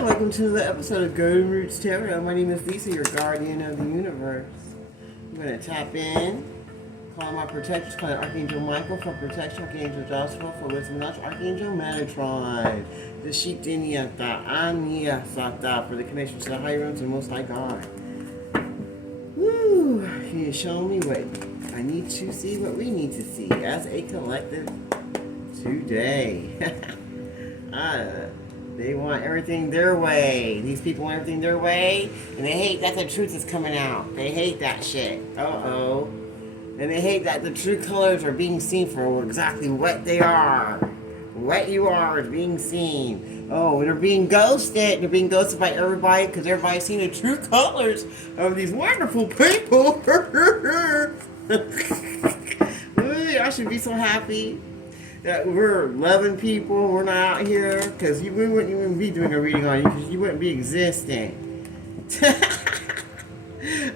Hi, welcome to the episode of Golden Roots Tarot. My name is Lisa, your guardian of the universe. I'm going to tap in, call my protectors, call Archangel Michael for protection, Archangel Joshua for wisdom knowledge, Archangel Metatron, the Shitiniata, Ania Sata for the connection to the higher realms and Most High God. Woo! You show me what I need to see, what we need to see as a collective today. They want everything their way. These people want everything their way, and they hate that the truth is coming out. They hate that shit. Uh-oh. And they hate that the true colors are being seen for exactly what they are. What you are is being seen. Oh, they're being ghosted. They're being ghosted by everybody because everybody's seeing the true colors of these wonderful people. I should be so happy that we're loving people, we're not out here, because we wouldn't even be doing a reading on you, because you wouldn't be existing.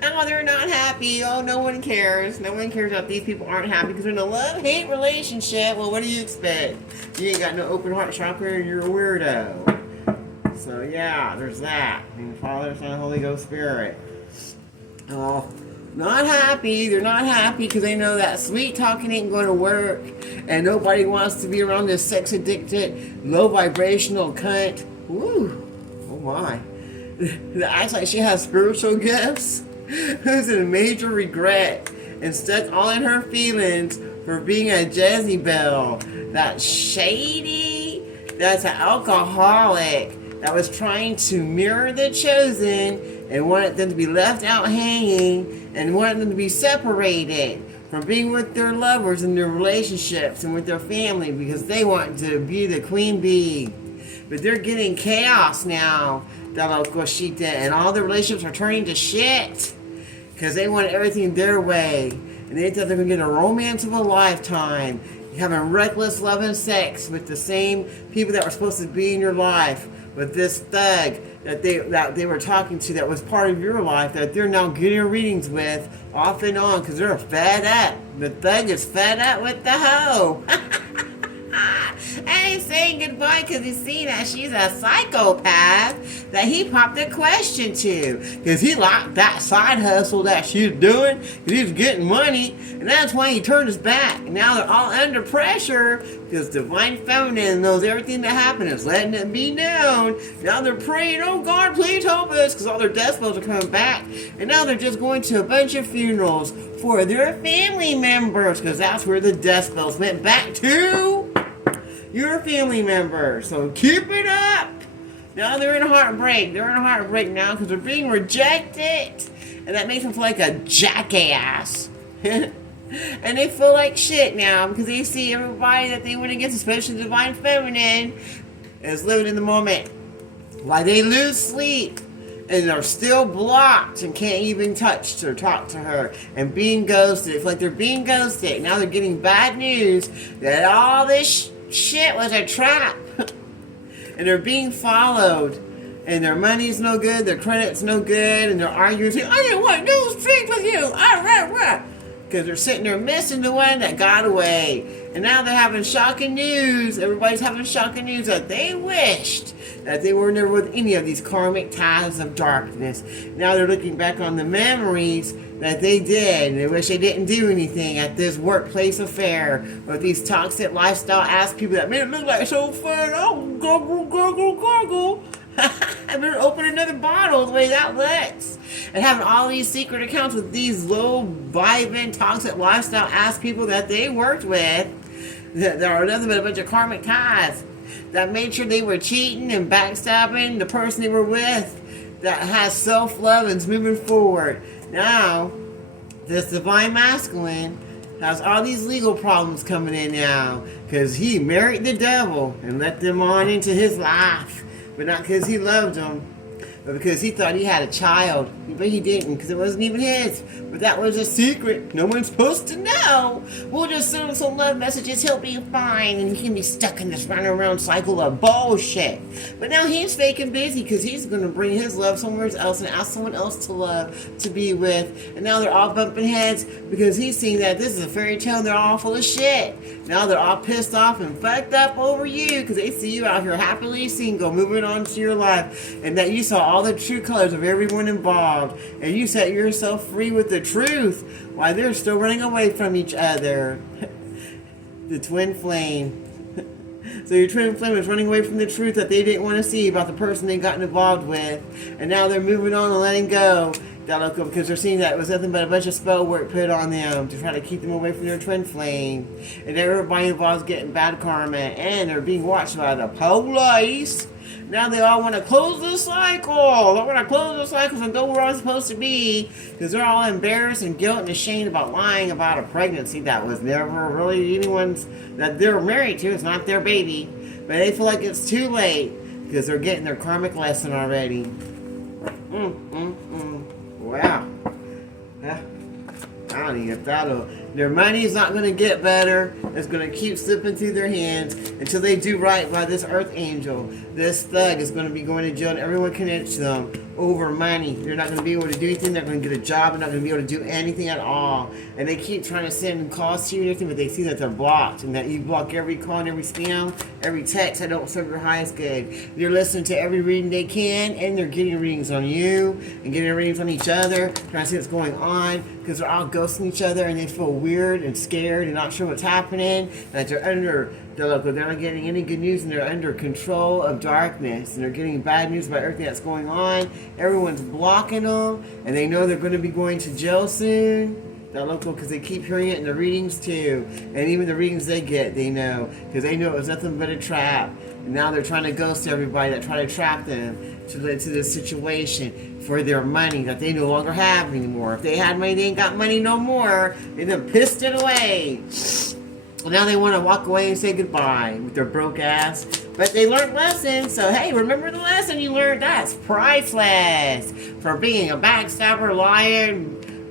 Oh, they're not happy. Oh, no one cares. No one cares that these people aren't happy, because they're in a love-hate relationship. Well, what do you expect? You ain't got no open heart chakra, and you're a weirdo. So, yeah, there's that. And the Father, Son, Holy Ghost, Spirit. Oh, not happy. They're not happy because they know that sweet talking ain't going to work. And nobody wants to be around this sex-addicted, low-vibrational cunt. Woo. Oh, my. That acts like she has spiritual gifts. Who's in major regret and stuck all in her feelings for being a Jezebel. That shady, that's an alcoholic that was trying to mirror the chosen and wanted them to be left out hanging and wanted them to be separated from being with their lovers and their relationships and with their family because they want to be the queen bee. But they're getting chaos now, and all the relationships are turning to shit because they want everything their way. And they thought they're going to get a romance of a lifetime, having reckless love and sex with the same people that were supposed to be in your life, with this thug that they were talking to that was part of your life that they're now getting readings with off and on because they're fed up. The thug is fed up with the hoe. And he's saying goodbye because he's seen that she's a psychopath that he popped a question to because he liked that side hustle that she's doing because he's getting money, and that's why he turned his back. Now they're all under pressure because Divine Feminine knows everything that happened is letting it be known. Now they're praying, oh God, please help us, because all their death spells are coming back, and now they're just going to a bunch of funerals for their family members because that's where the death spells went back to. Your family member. So keep it up. Now they're in a heartbreak. They're in a heartbreak now because they're being rejected. And that makes them feel like a jackass. And they feel like shit now because they see everybody that they went against, especially Divine Feminine, is living in the moment. Why they lose sleep and are still blocked and can't even touch or talk to her and being ghosted. It's like they're being ghosted. Now they're getting bad news that all this shit was a trap. And they're being followed. And their money's no good, their credit's no good, and they're arguing, saying, I didn't want no strings with you. Because they're sitting there missing the one that got away. And now they're having shocking news. Everybody's having shocking news that they wished that they were never with any of these karmic ties of darkness. Now they're looking back on the memories that they did, and they wish they didn't do anything at this workplace affair with these toxic lifestyle ass people that made it look like so fun. Oh, goggle, goggle, goggle. I'm gonna open another bottle the way that looks. And having all these secret accounts with these low vibing, toxic lifestyle ass people that they worked with that are nothing but a bunch of karmic ties that made sure they were cheating and backstabbing the person they were with that has self-love and is moving forward. Now, this Divine Masculine has all these legal problems coming in now because he married the devil and let them on into his life, but not because he loved them. But because he thought he had a child, but he didn't, because it wasn't even his. But that was a secret. No one's supposed to know. We'll just send him some love messages. He'll be fine, and he can be stuck in this run-around cycle of bullshit. But now he's faking busy because he's going to bring his love somewhere else and ask someone else to love, to be with. And now they're all bumping heads because he's seeing that this is a fairy tale and they're all full of shit. Now they're all pissed off and fucked up over you because they see you out here happily single, moving on to your life, and that you saw all the true colors of everyone involved, and you set yourself free with the truth while they're still running away from each other. The twin flame. So your twin flame is running away from the truth that they didn't want to see about the person they got involved with, and now they're moving on and letting go. Because they're seeing that it was nothing but a bunch of spell work put on them to try to keep them away from their twin flame. And everybody involved is getting bad karma, and they're being watched by the police. Now they all want to close the cycle. They want to close the cycles and go where I'm supposed to be, because they're all embarrassed and guilt and ashamed about lying about a pregnancy that was never really anyone's, that they're married to. It's not their baby. But they feel like it's too late because they're getting their karmic lesson already. Wow. Yeah. I don't even if that'll. Their money is not going to get better. It's going to keep slipping through their hands until they do right by this earth angel. This thug is going to be going to jail, and everyone connected to them over money. They're not going to be able to do anything. They're not going to get a job. They're not going to be able to do anything at all. And they keep trying to send calls to you and everything, but they see that they're blocked, and that you block every call and every spam, every text that don't serve your highest good. They're listening to every reading they can, and they're getting readings on you and getting readings on each other, trying to see what's going on, because they're all ghosting each other, and they feel weird and scared and not sure what's happening, that they're not getting any good news, and they're under control of darkness, and they're getting bad news about everything that's going on. Everyone's blocking them, and they know they're going to be going to jail soon. They're local because they keep hearing it in the readings too, and even the readings they get, they know, because they know it was nothing but a trap. And now they're trying to ghost everybody that try to trap them to this situation for their money that they no longer have anymore. If they had money, they ain't got money no more. They done pissed it away. And now they want to walk away and say goodbye with their broke ass. But they learned lessons, so hey, remember the lesson you learned? That's priceless. For being a backstabber, liar,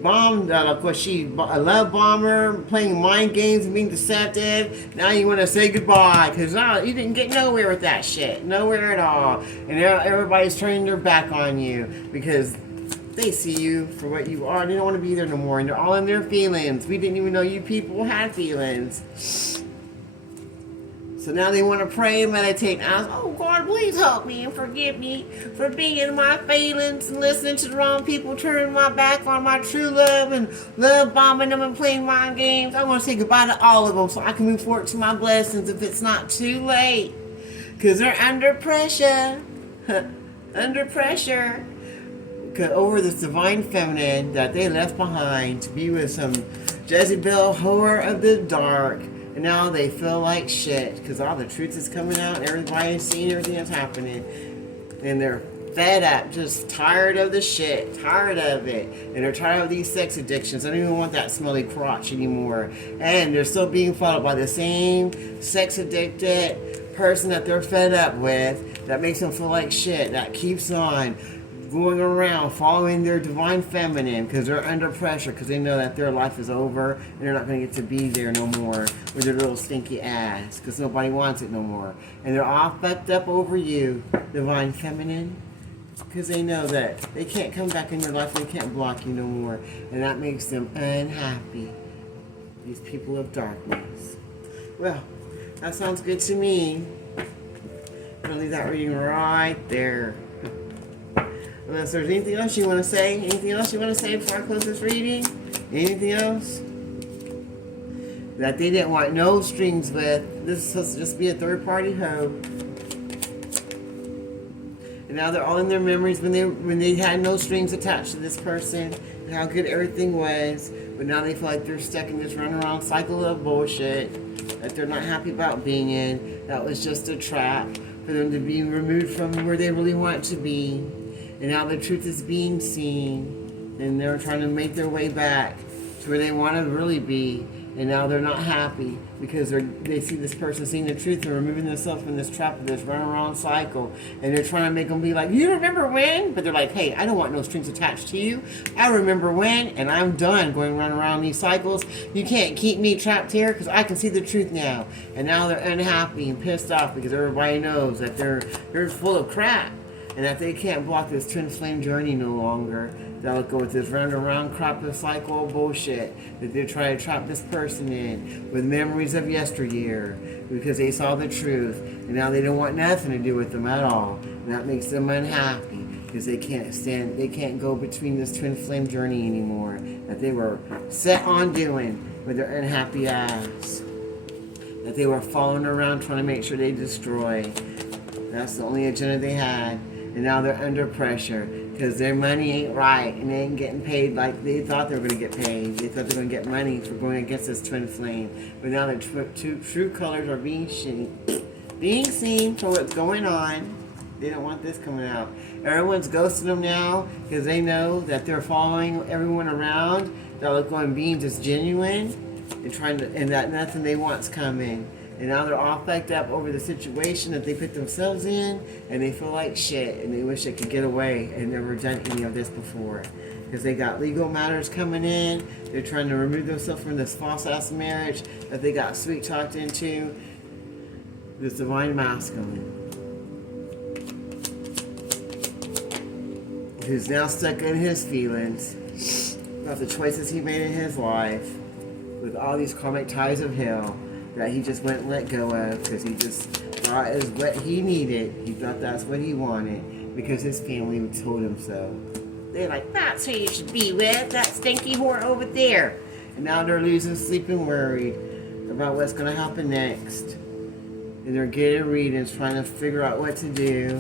of course, a love bomber, playing mind games and being deceptive. Now you want to say goodbye, because now you didn't get nowhere with that shit. Nowhere at all. And everybody's turning their back on you because they see you for what you are. They don't want to be there no more, and they're all in their feelings. We didn't even know you people had feelings. So now they want to pray and meditate and ask, oh God, please help me and forgive me for being in my feelings and listening to the wrong people, turning my back on my true love and love bombing them and playing mind games. I want to say goodbye to all of them so I can move forward to my blessings if it's not too late. Because they're under pressure. Under pressure. Over this divine feminine that they left behind to be with some Jezebel whore of the dark. And now they feel like shit because all the truth is coming out and everybody's seeing everything that's happening. And they're fed up, just tired of the shit, tired of it. And they're tired of these sex addictions. They don't even want that smelly crotch anymore. And they're still being followed by the same sex addicted person that they're fed up with that makes them feel like shit, that keeps on going around following their divine feminine because they're under pressure because they know that their life is over and they're not going to get to be there no more with their little stinky ass because nobody wants it no more. And they're all fucked up over you, divine feminine, because they know that they can't come back in your life and they can't block you no more. And that makes them unhappy. These people of darkness. Well, that sounds good to me. I'm going to leave that reading right there. Unless there's anything else you want to say? Anything else you want to say before I close this reading? Anything else? That they didn't want no strings with. This is supposed to just be a third-party hoe. And now they're all in their memories when they had no strings attached to this person, and how good everything was. But now they feel like they're stuck in this runaround cycle of bullshit that they're not happy about being in. That was just a trap for them to be removed from where they really want to be. And now the truth is being seen, and they're trying to make their way back to where they want to really be. And now they're not happy because they see this person seeing the truth and removing themselves from this trap of this run-around cycle. And they're trying to make them be like, you remember when? But they're like, hey, I don't want no strings attached to you. I remember when, and I'm done going around these cycles. You can't keep me trapped here because I can see the truth now. And now they're unhappy and pissed off because everybody knows that they're full of crap. And that they can't block this twin flame journey no longer. They'll go with this round around crop of cycle bullshit that they're trying to trap this person in with memories of yesteryear because they saw the truth and now they don't want nothing to do with them at all. And that makes them unhappy because they can't go between this twin flame journey anymore that they were set on doing with their unhappy ass. That they were following around trying to make sure they destroy. That's the only agenda they had. And now they're under pressure because their money ain't right and they ain't getting paid like they thought they were going to get paid. They thought they were going to get money for going against this twin flame. But now their true colors are being seen for what's going on. They don't want this coming out. Everyone's ghosting them now because they know that they're following everyone around. That look on being just genuine and that nothing they want's coming. And now they're all fucked up over the situation that they put themselves in, and they feel like shit, and they wish they could get away and never done any of this before. Because they got legal matters coming in, they're trying to remove themselves from this false-ass marriage that they got sweet-talked into, this divine masculine. Who's now stuck in his feelings about the choices he made in his life, with all these karmic ties of hell, that he just went and let go of because he just thought it was what he needed. He thought that's what he wanted because his family told him so. They're like, that's who you should be with, that stinky whore over there. And now they're losing sleep and worried about what's going to happen next. And they're getting readings, trying to figure out what to do.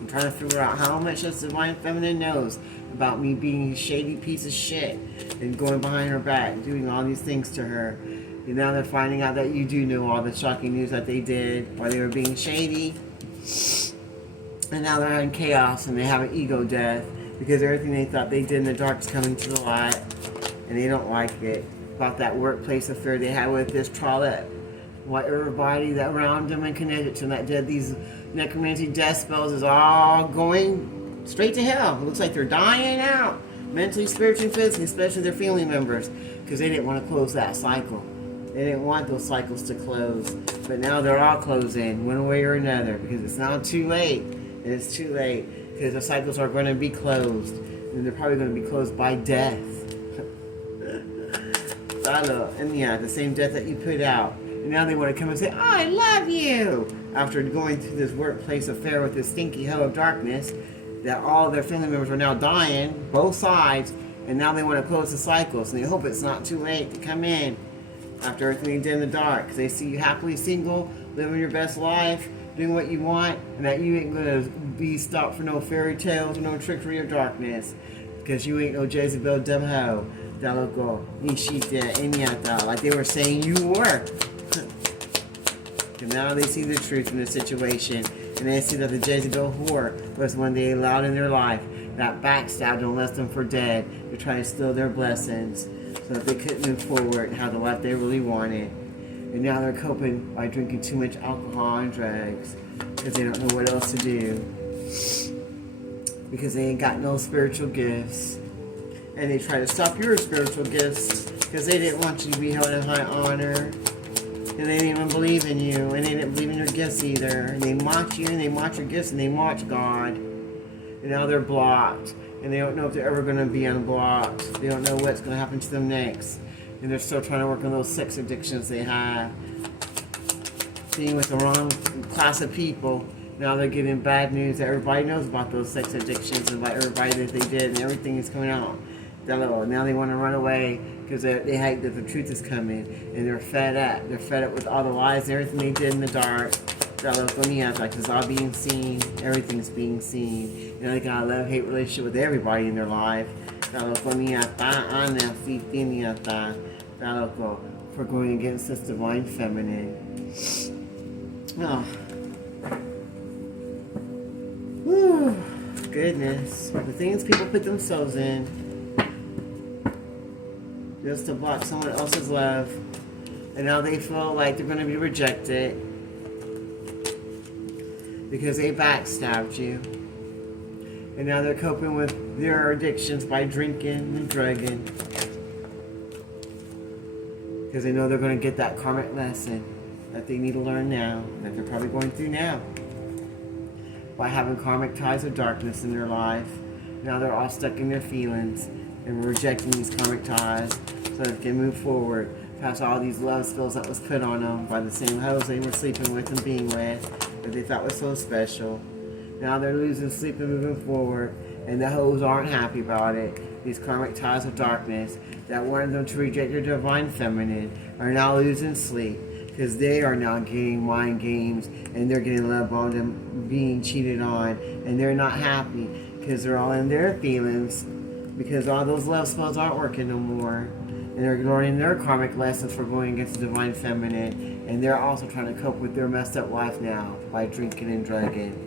And trying to figure out how much this divine feminine knows about me being a shady piece of shit and going behind her back, doing all these things to her. And now they're finding out that you do know all the shocking news that they did while they were being shady. And now they're in chaos and they have an ego death because everything they thought they did in the dark is coming to the light. And they don't like it. About that workplace affair they had with this trollop. What everybody that around them and connected to them that did these necromancy death spells is all going straight to hell. It looks like they're dying out. Mentally, spiritually, physically, especially their family members. Because they didn't want to close that cycle. They didn't want those cycles to close. But now they're all closing, one way or another, because it's now too late. It's too late, because the cycles are going to be closed. And they're probably going to be closed by death. And yeah, the same death that you put out. And now they want to come and say, oh, I love you! After going through this workplace affair with this stinky hell of darkness, that all their family members are now dying, both sides, and now they want to close the cycles. And they hope it's not too late to come in. After everything they did in the dark, because they see you happily single, living your best life, doing what you want, and that you ain't gonna be stopped for no fairy tales or no trickery of darkness, because you ain't no Jezebel dumb hoe, that local Nishita Enyata, like they were saying you were. And now they see the truth in the situation, and they see that the Jezebel whore was one they allowed in their life, that backstabbed and left them for dead to try to steal their blessings. So that they couldn't move forward and have the life they really wanted. And now they're coping by drinking too much alcohol and drugs because they don't know what else to do. Because they ain't got no spiritual gifts. And they try to stop your spiritual gifts because they didn't want you to be held in high honor. And they didn't even believe in you. And they didn't believe in your gifts either. And they mocked you and they mocked your gifts and they mocked God. And now they're blocked. And they don't know if they're ever going to be unblocked. They don't know what's going to happen to them next. And they're still trying to work on those sex addictions they have. Being with the wrong class of people. Now they're getting bad news that everybody knows about those sex addictions and about everybody that they did and everything is coming out. Now they want to run away because they hate that the truth is coming. And they're fed up. They're fed up with all the lies and everything they did in the dark. Like it's all being seen, everything's being seen. You know, they got a love-hate relationship with everybody in their life. For going against this divine feminine. Oh. Whew. Goodness. The things people put themselves in. just to block someone else's love. And now they feel like they're going to be rejected because they backstabbed you. And now they're coping with their addictions by drinking and drugging. Because they know they're going to get that karmic lesson that they need to learn now, that they're probably going through now. By having karmic ties of darkness in their life. Now they're all stuck in their feelings and rejecting these karmic ties so that they can move forward past all these love spells that was put on them by the same hoes they were sleeping with and being with that they thought was so special. Now they're losing sleep and moving forward, and the hoes aren't happy about it. These karmic ties of darkness that wanted them to reject their divine feminine are now losing sleep because they are now getting mind games and they're getting love bombed and being cheated on, and they're not happy because they're all in their feelings because all those love spells aren't working no more. And they're learning their karmic lessons for going against the divine feminine, and they're also trying to cope with their messed up life now by drinking and drugging.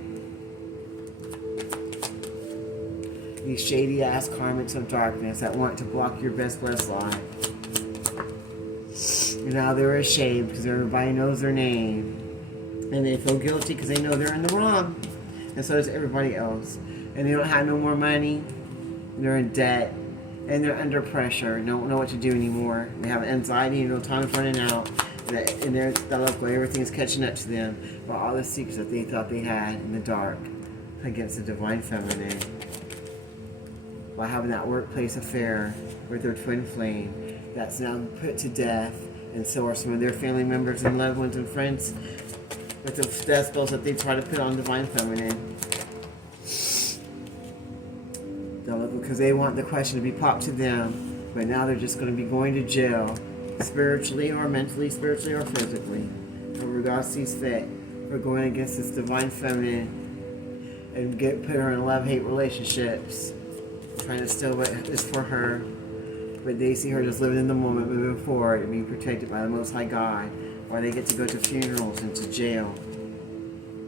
These shady ass karmics of darkness that want to block your best blessed life. And now they're ashamed because everybody knows their name. And they feel guilty because they know they're in the wrong. And so does everybody else. And they don't have no more money. They're in debt. And they're under pressure. Don't know what to do anymore. They have anxiety and no time is running out. And they're everything's catching up to them. But all the secrets that they thought they had in the dark against the divine feminine. By having that workplace affair with their twin flame that's now put to death. And so are some of their family members and loved ones and friends with the death spells that they try to put on divine feminine. Because they want the question to be popped to them, but now they're just going to be going to jail, spiritually or mentally, spiritually or physically, whoever God sees fit, for going against this divine feminine and put her in love-hate relationships, trying to steal what is for her, but they see her just living in the moment, moving forward, and being protected by the Most High God, or they get to go to funerals and to jail,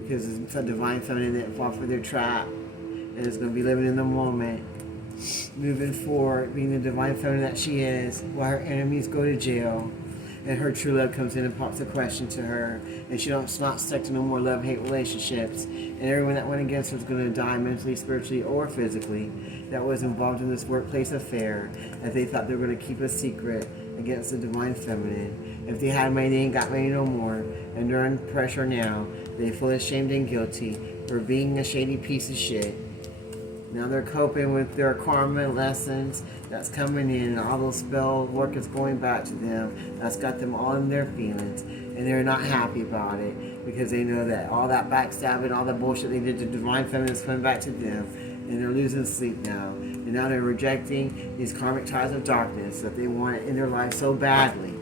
because it's a divine feminine that fall for their trap, and is going to be living in the moment, moving forward, being the divine feminine that she is, while her enemies go to jail, and her true love comes in and pops a question to her, and she's not stuck to no more love-hate relationships, and everyone that went against her is going to die mentally, spiritually, or physically, that was involved in this workplace affair, that they thought they were going to keep a secret against the divine feminine. If they had money, they ain't got money no more, and they're under pressure now. They feel ashamed and guilty for being a shady piece of shit. Now they're coping with their karma lessons that's coming in, and all those spell work is going back to them. That's got them all in their feelings, and they're not happy about it because they know that all that backstabbing, all that bullshit they did to divine feminine is coming back to them, and they're losing sleep now. And now they're rejecting these karmic ties of darkness that they wanted in their life so badly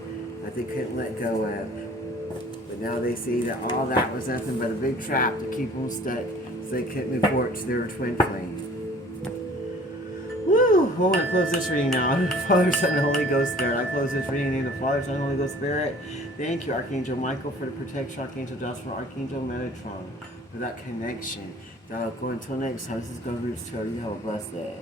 that they couldn't let go of. But now they see that all that was nothing but a big trap to keep them stuck so they couldn't move forward to their twin flame. Woo! I want to close this reading now. Father, Son, and Holy Ghost Spirit. I close this reading in the Father, Son, and Holy Ghost Spirit. Thank you, Archangel Michael, for the protection. Archangel Joshua, Archangel Metatron, for that connection. Now, go until next time. This is Go Roots 2. You have a blessed day.